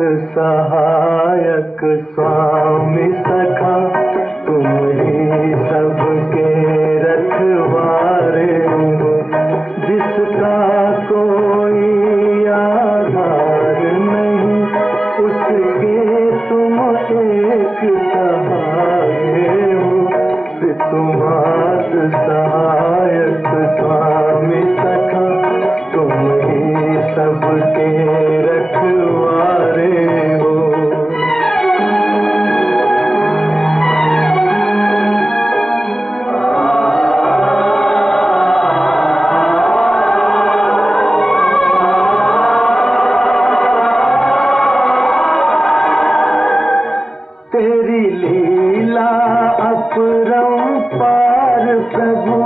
सहायक स्वामी सखा, तुम ही सबके रखवारे हो। जिसका कोई आधार नहीं, उसके तुम एक सहारे हो। तुम्हारा सहायक स्वामी सखा, तुम ही सबके रखवारे हो। तेरी लीला अपरंपार प्रभु,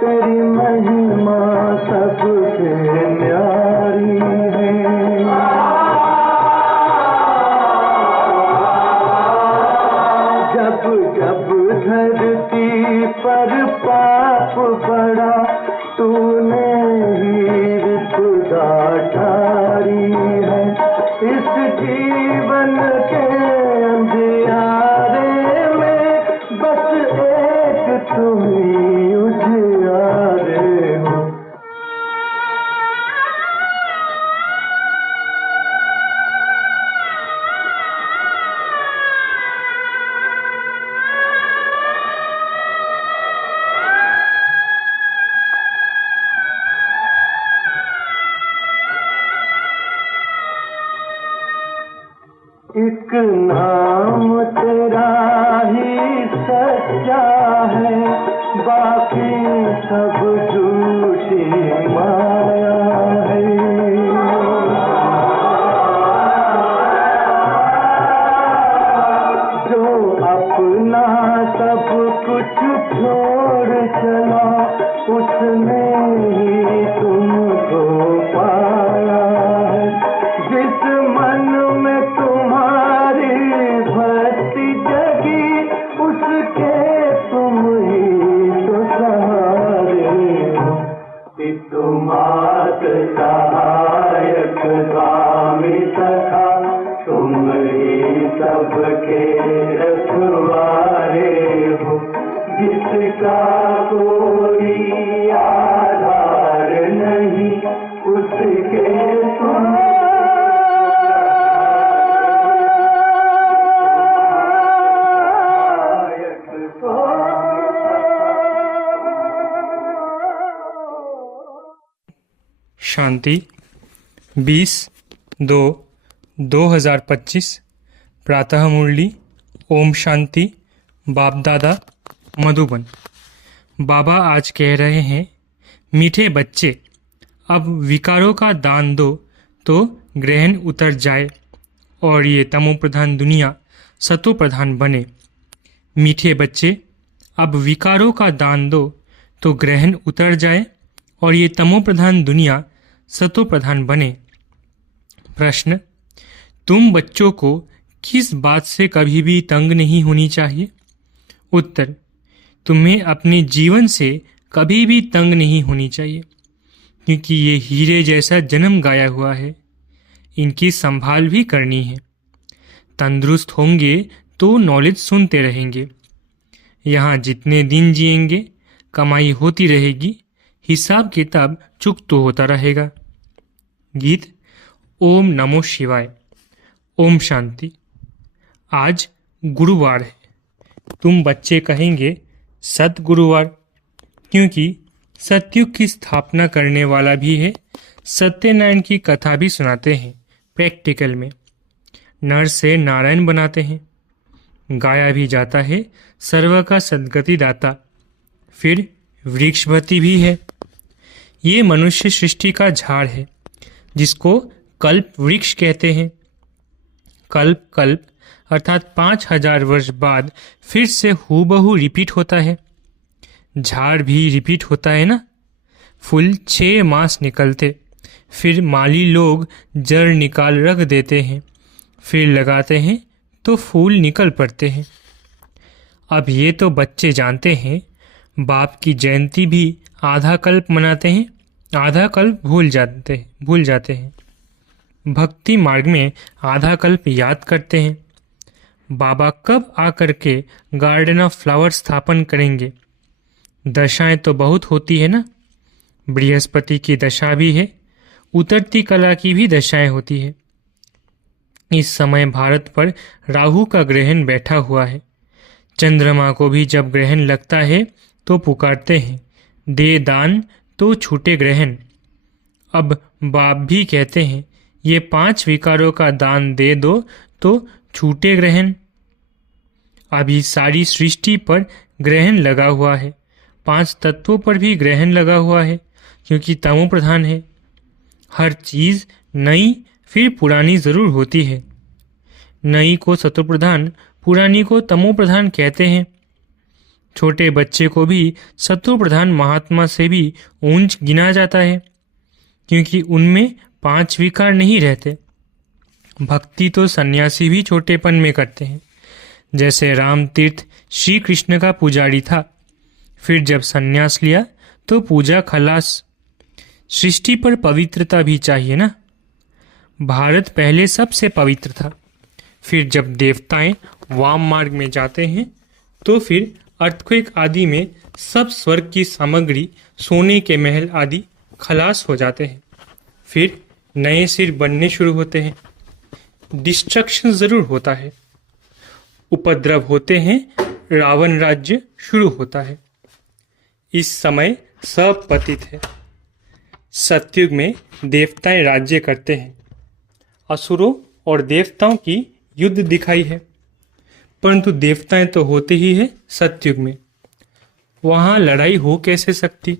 तेरी महिमा सबसे न्यारी है। जब जब धरती पर पाप बढ़ा, तूने ही विपदा टारी है। इस जीवन के अंधियारे में बस एक तुम ही उजियारे हो। एक नाम तेरा ही सच्चा है, बाकी सब झूठी माया है। जो अपना सब कुछ छोड़ चला, उसने ही तुमको पाया है। जिस मन में तुम्हारी भक्ति जगी, उसके तुम ही तो सहारे हो। तुम्हारा सहायक स्वामी सखा, तुम ही सबके रखवारे हो। जिसका कोई आधार नहीं, उसके तुम शांति 20/2/2025 प्रातः मुरली। ओम शांति। बाप दादा मधुबन। बाबा आज कह रहे हैं, मीठे बच्चे, अब विकारों का दान दो तो ग्रहण उतर जाए और ये तमो प्रधान दुनिया सतो प्रधान बने। मीठे बच्चे, अब विकारों का दान दो तो ग्रहण उतर जाए और ये तमो प्रधान दुनिया सतो प्रधान बने। प्रश्न: तुम बच्चों को किस बात से कभी भी तंग नहीं होनी चाहिए? उत्तर: तुम्हें अपने जीवन से कभी भी तंग नहीं होनी चाहिए, क्योंकि ये हीरे जैसा जन्म गाया हुआ है। इनकी संभाल भी करनी है। तंदुरुस्त होंगे तो नॉलेज सुनते रहेंगे। यहाँ जितने दिन जिएंगे कमाई होती रहेगी, हिसाब किताब चुकता होता रहेगा। गीत। ओम नमो शिवाय। ओम शांति। आज गुरुवार है। तुम बच्चे कहेंगे सत गुरुवार, क्योंकि सतयुग की स्थापना करने वाला भी है। सत्यनारायण की कथा भी सुनाते हैं प्रैक्टिकल में। नर से नारायण बनाते हैं। गाया भी जाता है सर्व का सद्गति दाता। फिर वृक्षपति भी है। ये मनुष्य सृष्टि का झाड़ है, जिसको कल्प वृक्ष कहते हैं। कल्प कल्प अर्थात 5000 वर्ष बाद फिर से हूबहू रिपीट होता है। झाड़ भी रिपीट होता है ना। फूल 6 मास निकलते, फिर माली लोग जड़ निकाल रख देते हैं, फिर लगाते हैं तो फूल निकल पड़ते हैं। अब ये तो बच्चे जानते हैं, बाप की जयंती भी आधा कल्प मनाते हैं, आधा कल्प भूल जाते हैं। भक्ति मार्ग में आधा कल्प याद करते हैं। बाबा कब आकर के गार्डन ऑफ फ्लावर स्थापन करेंगे? दशाएं तो बहुत होती है ना, बृहस्पति की दशा भी है, उतरती कला की भी दशाएं होती है। इस समय भारत पर राहु का ग्रहण बैठा हुआ है। चंद्रमा को भी जब ग्रहण लगता है तो पुकारते हैं, दे दान तो छूटे ग्रहण। अब बाप भी कहते हैं, ये 5 विकारों का दान दे दो तो छूटे ग्रहण। अभी सारी सृष्टि पर ग्रहण लगा हुआ है, 5 तत्वों पर भी ग्रहण लगा हुआ है, क्योंकि तमो प्रधान है। हर चीज नई फिर पुरानी जरूर होती है। नई को सतो प्रधान, पुरानी को तमो प्रधान कहते हैं। छोटे बच्चे को भी सतो प्रधान महात्मा से भी ऊंच गिना जाता है, क्योंकि उनमें 5 विकार नहीं रहते। भक्ति तो सन्यासी भी छोटेपन में करते हैं। जैसे राम तीर्थ श्री कृष्ण का पुजारी था, फिर जब सन्यास लिया तो पूजा खलास। सृष्टि पर पवित्रता भी चाहिए ना। भारत पहले सबसे पवित्र था, फिर जब देवताएं वाम मार्ग में जाते हैं तो फिर अर्थक्वेक आदि में सब स्वर्ग की सामग्री, सोने के महल आदि खलास हो जाते हैं। फिर नए सिर बनने शुरू होते हैं। डिस्ट्रक्शन जरूर होता है, उपद्रव होते हैं, रावण राज्य शुरू होता है। इस समय सब पतित है। सतयुग में देवताएं राज्य करते हैं। असुरों और देवताओं की युद्ध दिखाई है, परंतु देवताएं तो होते ही है सतयुग में, वहां लड़ाई हो कैसे सकती?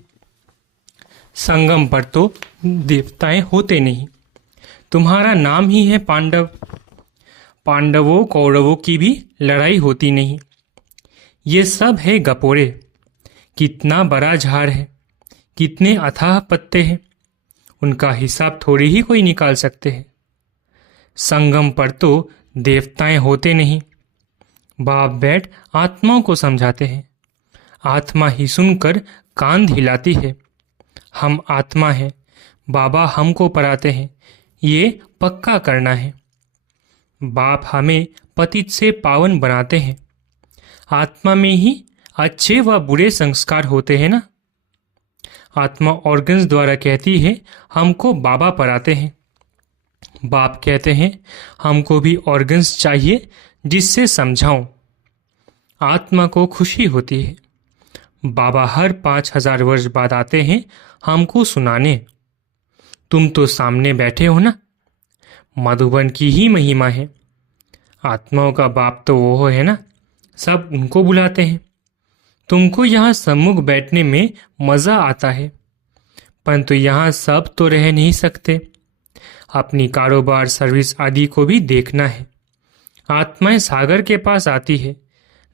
संगम पर तो देवताएं होते नहीं। तुम्हारा नाम ही है पांडव। पांडवों कौरवों की भी लड़ाई होती नहीं। ये सब है गपोरे। कितना बड़ा झाड़ है, कितने अथाह पत्ते हैं, उनका हिसाब थोड़ी ही कोई निकाल सकते हैं। संगम पर तो देवताएं होते नहीं। बाप बैठ आत्माओं को समझाते हैं। आत्मा ही सुनकर कान हिलाती है। हम आत्मा हैं, बाबा हमको पढ़ाते हैं, ये पक्का करना है। बाप हमें पतित से पावन बनाते हैं। आत्मा में ही अच्छे व बुरे संस्कार होते हैं ना। आत्मा ऑर्गन्स द्वारा कहती है, हमको बाबा पढ़ाते हैं। बाप कहते हैं, हमको भी ऑर्गन्स चाहिए जिससे समझाऊं। आत्मा को खुशी होती है। बाबा हर 5000 वर्ष बाद आते हैं हमको सुनाने। तुम तो सामने बैठे हो ना। मधुबन की ही महिमा है। आत्माओं का बाप तो वो है ना, सब उनको बुलाते हैं। तुमको यहाँ सम्मुख बैठने में मजा आता है, परंतु यहाँ सब तो रह नहीं सकते। अपनी कारोबार, सर्विस आदि को भी देखना है। आत्माएं सागर के पास आती है,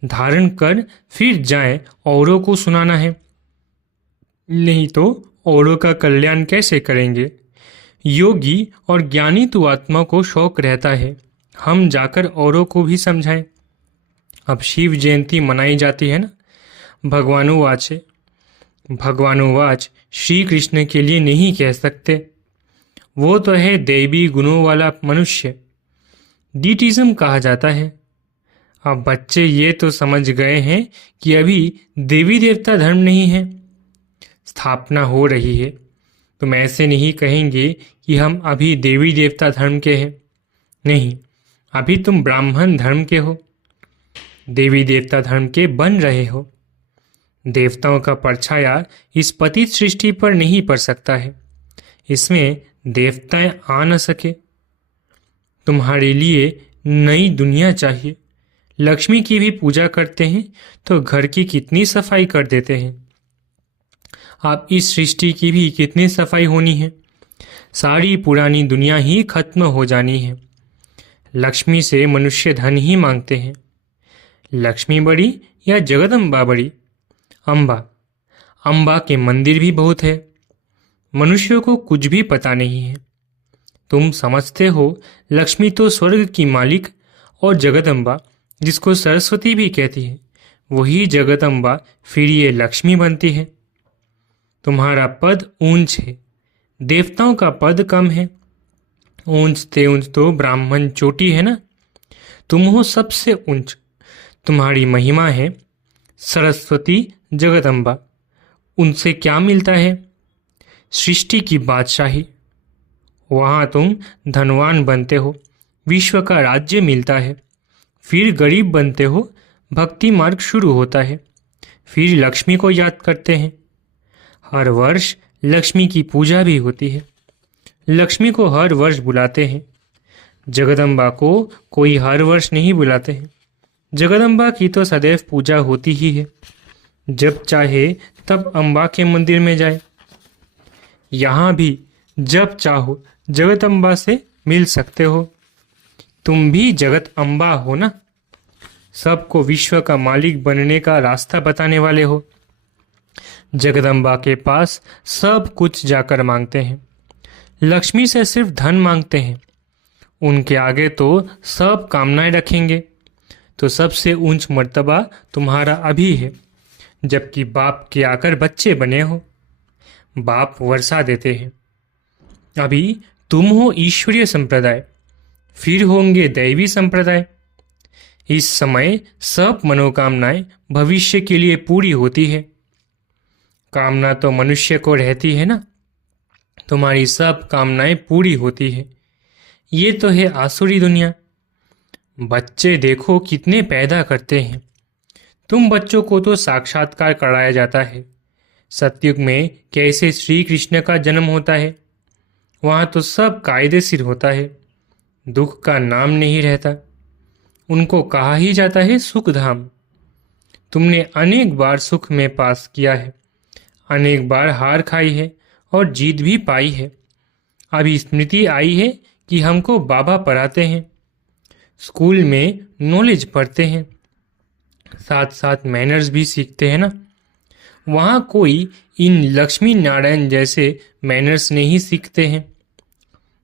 धारण कर फिर जाए औरों को सुनाना है। नहीं तो औरों का कल्याण कैसे करेंगे? योगी और ज्ञानी तो आत्मा को शौक रहता है, हम जाकर औरों को भी समझाएं। अब शिव जयंती मनाई जाती है ना। भगवानुवाच श्री कृष्ण के लिए नहीं कह सकते, वो तो है दैवी गुणों वाला मनुष्य, डीटिज्म कहा जाता है। अब बच्चे ये तो समझ गए हैं कि अभी देवी देवता धर्म नहीं है, स्थापना हो रही है। तुम ऐसे नहीं कहेंगे कि हम अभी देवी देवता धर्म के हैं। नहीं, अभी तुम ब्राह्मण धर्म के हो, देवी देवता धर्म के बन रहे हो। देवताओं का परछाया इस पतित सृष्टि पर नहीं पड़ सकता है, इसमें देवताएं आ न सके। तुम्हारे लिए नई दुनिया चाहिए। लक्ष्मी की भी पूजा करते हैं तो घर की कितनी सफाई कर देते हैं। अब इस सृष्टि की भी कितनी सफाई होनी है। सारी पुरानी दुनिया ही खत्म हो जानी है। लक्ष्मी से मनुष्य धन ही मांगते हैं। लक्ष्मी बड़ी या जगदम्बा बड़ी? अम्बा के मंदिर भी बहुत है। मनुष्यों को कुछ भी पता नहीं है। तुम समझते हो लक्ष्मी तो स्वर्ग की मालिक, और जगदम्बा जिसको सरस्वती भी कहती है, वही जगदम्बा फिर ये लक्ष्मी बनती है। तुम्हारा पद ऊंच है, देवताओं का पद कम है। ऊंचते ऊंच तो ब्राह्मण चोटी है ना, तुम हो सबसे ऊंच। तुम्हारी महिमा है सरस्वती जगदम्बा। उनसे क्या मिलता है? सृष्टि की बादशाही। वहाँ तुम धनवान बनते हो, विश्व का राज्य मिलता है। फिर गरीब बनते हो, भक्ति मार्ग शुरू होता है। फिर लक्ष्मी को याद करते हैं। हर वर्ष लक्ष्मी की पूजा भी होती है। लक्ष्मी को हर वर्ष बुलाते हैं। जगदम्बा को कोई हर वर्ष नहीं बुलाते हैं। जगदम्बा की तो सदैव पूजा होती ही है। जब चाहे तब अम्बा के मंदिर में जाए। यहाँ भी जब चाहो जगदम्बा से मिल सकते हो। तुम भी जगत अम्बा हो ना, सबको विश्व का मालिक बनने का रास्ता बताने वाले हो। जगदम्बा के पास सब कुछ जाकर मांगते हैं। लक्ष्मी से सिर्फ धन मांगते हैं। उनके आगे तो सब कामनाएं रखेंगे। तो सबसे ऊंच मर्तबा तुम्हारा अभी है, जबकि बाप के आकर बच्चे बने हो। बाप वर्षा देते हैं। अभी तुम हो ईश्वरीय संप्रदाय, फिर होंगे दैवी संप्रदाय। इस समय सब मनोकामनाएं भविष्य के लिए पूरी होती है। कामना तो मनुष्य को रहती है ना, तुम्हारी सब कामनाएं पूरी होती है। ये तो है आसुरी दुनिया। बच्चे देखो कितने पैदा करते हैं। तुम बच्चों को तो साक्षात्कार कराया जाता है। सतयुग में कैसे श्री कृष्ण का जन्म होता है, वहाँ तो सब कायदे सिर होता है। दुख का नाम नहीं रहता। उनको कहा ही जाता है सुख धाम। तुमने अनेक बार सुख में पास किया है, अनेक बार हार खाई है और जीत भी पाई है। अभी स्मृति आई है कि हमको बाबा पढ़ाते हैं। स्कूल में नॉलेज पढ़ते हैं, साथ साथ मैनर्स भी सीखते हैं ना। वहाँ कोई इन लक्ष्मी नारायण जैसे मैनर्स नहीं सीखते हैं।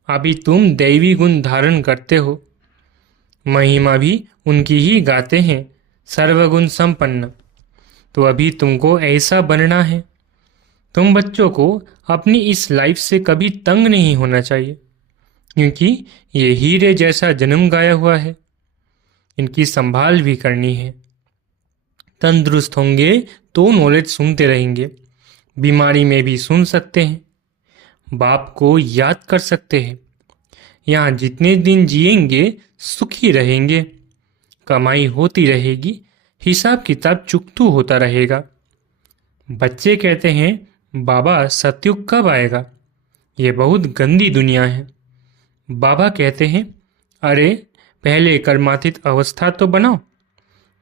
अभी तुम दैवी गुण धारण करते हो। महिमा भी उनकी ही गाते हैं, सर्वगुण संपन्न। तो अभी तुमको ऐसा बनना है। तुम बच्चों को अपनी इस लाइफ से कभी तंग नहीं होना चाहिए, क्योंकि ये हीरे जैसा जन्म गाया हुआ है। इनकी संभाल भी करनी है। तंदुरुस्त होंगे तो नॉलेज सुनते रहेंगे। बीमारी में भी सुन सकते हैं। बाप को याद कर सकते हैं। यहाँ जितने दिन जिएंगे सुखी रहेंगे। कमाई होती रहेगी, हिसाब किताब चुकतू होता रहेगा। बच्चे कहते हैं बाबा सतयुग कब आएगा, ये बहुत गंदी दुनिया है। बाबा कहते हैं अरे पहले कर्मातीत अवस्था तो बनाओ।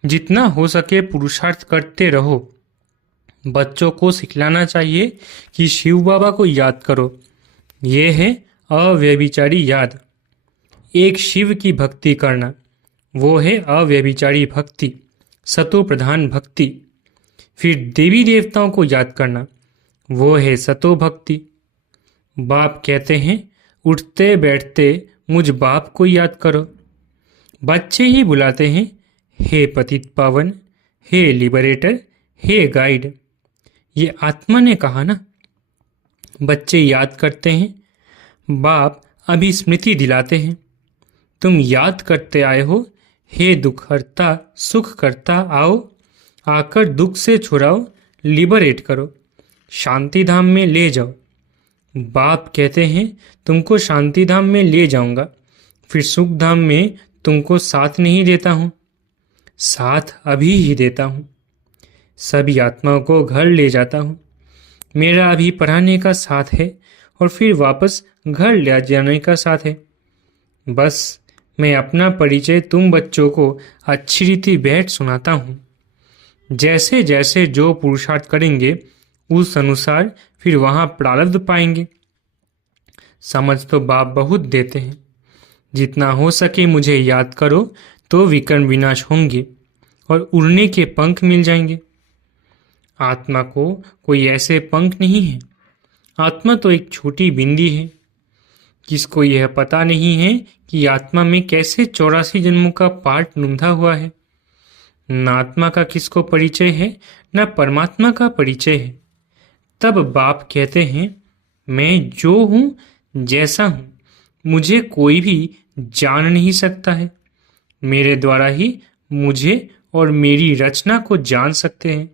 जितना हो सके पुरुषार्थ करते रहो। बच्चों को सिखलाना चाहिए कि शिव बाबा को याद करो। ये है अव्यभिचारी याद। एक शिव की भक्ति करना, वो है अव्यभिचारी भक्ति, सतो प्रधान भक्ति। फिर देवी देवताओं को याद करना, वो है सतो भक्ति। बाप कहते हैं उठते बैठते मुझ बाप को याद करो। बच्चे ही बुलाते हैं हे पतित पावन, हे लिबरेटर, हे गाइड। ये आत्मा ने कहा ना। बच्चे याद करते हैं, बाप अभी स्मृति दिलाते हैं। तुम याद करते आए हो, हे दुख हरता सुख करता आओ। आकर दुख से छुड़ाओ, लिबरेट करो, शांति धाम में ले जाओ। बाप कहते हैं तुमको शांति धाम में ले जाऊंगा, फिर सुख धाम में तुमको साथ नहीं देता हूँ, साथ अभी ही देता हूँ। सभी आत्माओं को घर ले जाता हूँ। मेरा अभी पढ़ाने का साथ है और फिर वापस घर ले जाने का साथ है। बस मैं अपना परिचय तुम बच्चों को अच्छी रीति बैठ सुनाता हूँ। जैसे जैसे जो पुरुषार्थ करेंगे उस अनुसार फिर वहाँ प्रारब्ध पाएंगे। समझ तो बाप बहुत देते हैं। जितना हो सके मुझे याद करो तो विकर्ण विनाश होंगे और उड़ने के पंख मिल जाएंगे। आत्मा को कोई ऐसे पंख नहीं है। आत्मा तो एक छोटी बिंदी है। किसको यह पता नहीं है कि आत्मा में कैसे 84 जन्मों का पाठ नुंधा हुआ है। न आत्मा का किसको परिचय है, न परमात्मा का परिचय है। तब बाप कहते हैं मैं जो हूँ जैसा हूँ मुझे कोई भी जान नहीं सकता है। मेरे द्वारा ही मुझे और मेरी रचना को जान सकते हैं।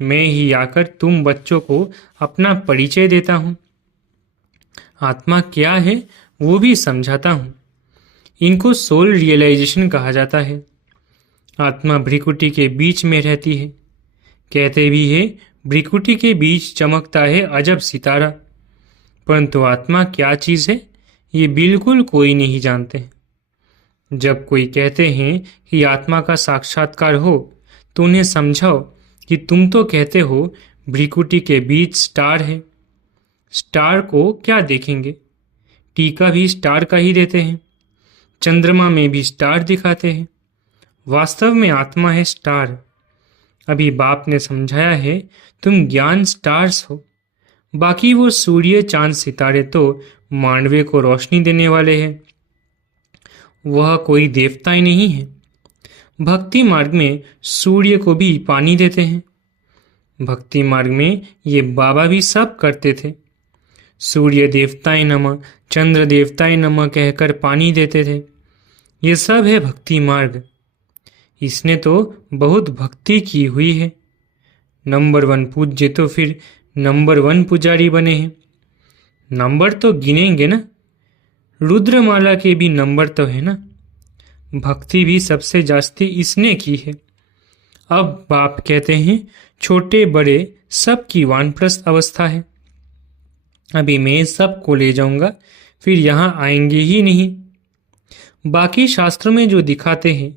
मैं ही आकर तुम बच्चों को अपना परिचय देता हूँ। आत्मा क्या है वो भी समझाता हूँ। इनको सोल रियलाइजेशन कहा जाता है। आत्मा भ्रिकुटी के बीच में रहती है। कहते भी है भ्रिकुटी के बीच चमकता है अजब सितारा, परंतु आत्मा क्या चीज़ है ये बिल्कुल कोई नहीं जानते। जब कोई कहते हैं कि आत्मा का साक्षात्कार हो तो उन्हें समझाओ कि तुम तो कहते हो भ्रिकुटी के बीच स्टार है। स्टार को क्या देखेंगे? टीका भी स्टार का ही देते हैं। चंद्रमा में भी स्टार दिखाते हैं। वास्तव में आत्मा है स्टार। अभी बाप ने समझाया है तुम ज्ञान स्टार्स हो। बाकी वो सूर्य चांद सितारे तो मानवे को रोशनी देने वाले हैं। वह कोई देवता ही नहीं है। भक्ति मार्ग में सूर्य को भी पानी देते हैं। भक्ति मार्ग में ये बाबा भी सब करते थे। सूर्य देवताए नमः, चंद्र देवताए नमः कहकर पानी देते थे। ये सब है भक्ति मार्ग। इसने तो बहुत भक्ति की हुई है। नंबर 1 पूज्य तो फिर नंबर 1 पुजारी बने हैं। नंबर तो गिनेंगे ना। रुद्रमाला के भी नंबर तो है ना। भक्ति भी सबसे जास्ती इसने की है। अब बाप कहते हैं छोटे बड़े सब की वानप्रस्थ अवस्था है। अभी मैं सबको ले जाऊंगा, फिर यहाँ आएंगे ही नहीं। बाकी शास्त्रों में जो दिखाते हैं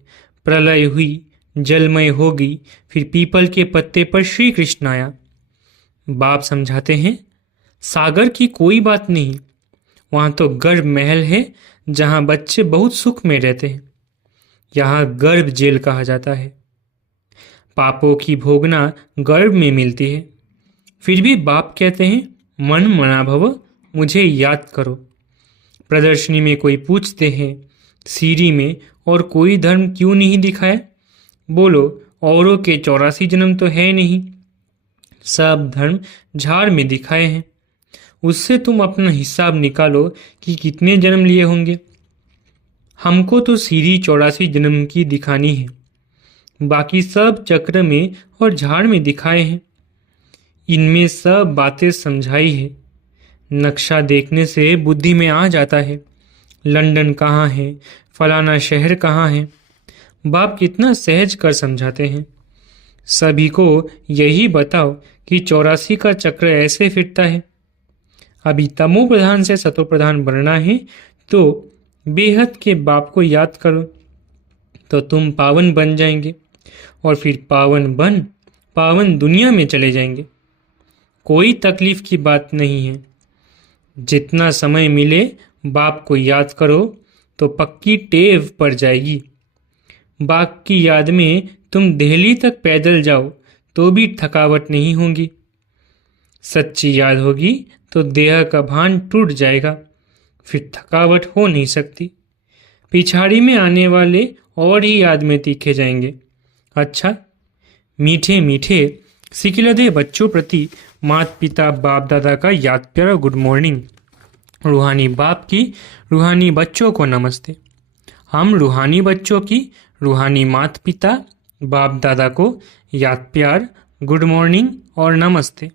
प्रलय हुई, जलमय होगी, फिर पीपल के पत्ते पर श्री कृष्ण आया। बाप समझाते हैं सागर की कोई बात नहीं, वहाँ तो गर्भ महल है जहाँ बच्चे बहुत सुख में रहते हैं। यहाँ गर्भ जेल कहा जाता है। पापों की भोगना गर्भ में मिलती है। फिर भी बाप कहते हैं मन मना भव, मुझे याद करो। प्रदर्शनी में कोई पूछते हैं सीरी में और कोई धर्म क्यों नहीं दिखाया? बोलो औरों के 84 जन्म तो है नहीं, सब धर्म झाड़ में दिखाए हैं। उससे तुम अपना हिसाब निकालो कि कितने जन्म लिए होंगे। हमको तो सीरी 84 जन्म की दिखानी है, बाकी सब चक्र में और झाड़ में दिखाए हैं। इनमें सब बातें समझाई है। नक्शा देखने से बुद्धि में आ जाता है लंदन कहाँ है, फलाना शहर कहाँ है। बाप कितना सहज कर समझाते हैं। सभी को यही बताओ कि 84 का चक्र ऐसे फिरता है। अभी तमो प्रधान से सतो प्रधान बनना है तो बेहद के बाप को याद करो तो तुम पावन बन जाएंगे, और फिर पावन दुनिया में चले जाएंगे। कोई तकलीफ की बात नहीं है। जितना समय मिले बाप को याद करो तो पक्की टेव पड़ जाएगी। बाप की याद में तुम दिल्ली तक पैदल जाओ तो भी थकावट नहीं होगी। सच्ची याद होगी तो देह का भान टूट जाएगा, फिर थकावट हो नहीं सकती। पिछाड़ी में आने वाले और ही याद में तीखे जाएंगे। अच्छा, मीठे मीठे सिकिलदे बच्चों प्रति माता पिता बाप दादा का याद प्यारा गुड मॉर्निंग। रूहानी बाप की रूहानी बच्चों को नमस्ते। हम रूहानी बच्चों की रूहानी माता पिता बाप दादा को याद प्यार गुड मॉर्निंग और नमस्ते।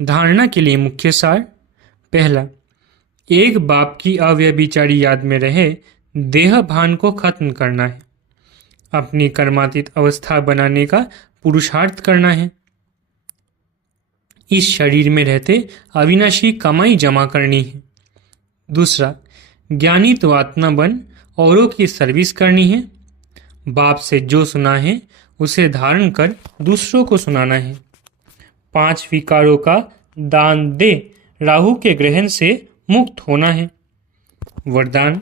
धारणा के लिए मुख्य सार। पहला, एक बाप की अव्यभिचारी याद में रहे देह भान को खत्म करना है। अपनी कर्मातीत अवस्था बनाने का पुरुषार्थ करना है। इस शरीर में रहते अविनाशी कमाई जमा करनी है। दूसरा, ज्ञानी तो आत्मा बन औरों की सर्विस करनी है। बाप से जो सुना है उसे धारण कर दूसरों को सुनाना है। 5 विकारों का दान दे राहु के ग्रहण से मुक्त होना है। वरदान,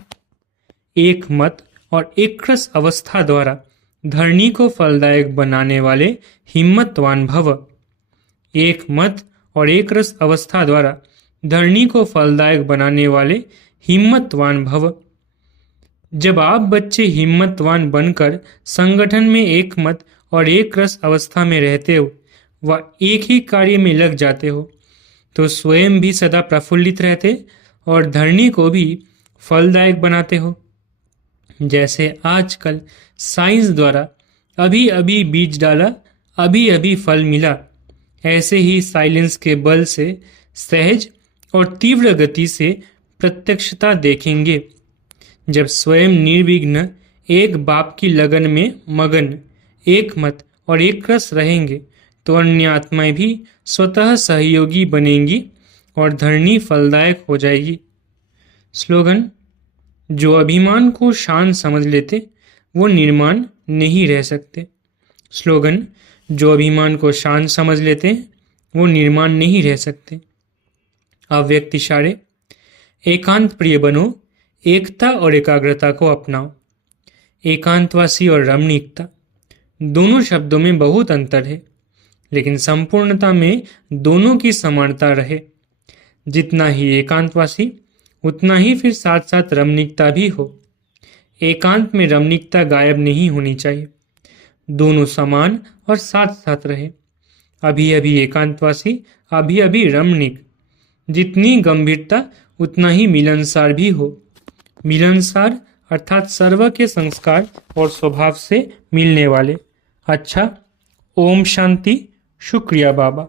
एक मत और एक रस अवस्था द्वारा धरणी को फलदायक बनाने वाले हिम्मतवान भव। एक मत और एक रस अवस्था द्वारा धरणी को फलदायक बनाने वाले हिम्मतवान भव। जब आप बच्चे हिम्मतवान बनकर संगठन में एक मत और एक रस अवस्था में रहते हो व एक ही कार्य में लग जाते हो तो स्वयं भी सदा प्रफुल्लित रहते और धरणी को भी फलदायक बनाते हो। जैसे आजकल साइंस द्वारा अभी अभी बीज डाला, अभी अभी फल मिला, ऐसे ही साइलेंस के बल से सहज और तीव्र गति से प्रत्यक्षता देखेंगे। जब स्वयं निर्विघ्न एक बाप की लगन में मगन, एक मत और एक रस रहेंगे, तो अन्य आत्माएं भी स्वतः सहयोगी बनेंगी और धरनी फलदायक हो जाएगी। स्लोगन: जो अभिमान को शान समझ लेते वो निर्माण नहीं रह सकते। स्लोगन: जो अभिमान को शान समझ लेते वो निर्माण नहीं रह सकते। अव्यक्त इशारे: एकांत प्रिय बनो, एकता और एकाग्रता को अपनाओ। एकांतवासी और रमणीकता, दोनों शब्दों में बहुत अंतर है, लेकिन संपूर्णता में दोनों की समानता रहे। जितना ही एकांतवासी उतना ही फिर साथ साथ रमणीकता भी हो। एकांत में रमणीकता गायब नहीं होनी चाहिए, दोनों समान और साथ साथ रहे। अभी अभी एकांतवासी, अभी अभी रमणीक। जितनी गंभीरता उतना ही मिलनसार भी हो। मिलनसार अर्थात सर्व के संस्कार और स्वभाव से मिलने वाले। अच्छा, ओम शांति। शुक्रिया बाबा।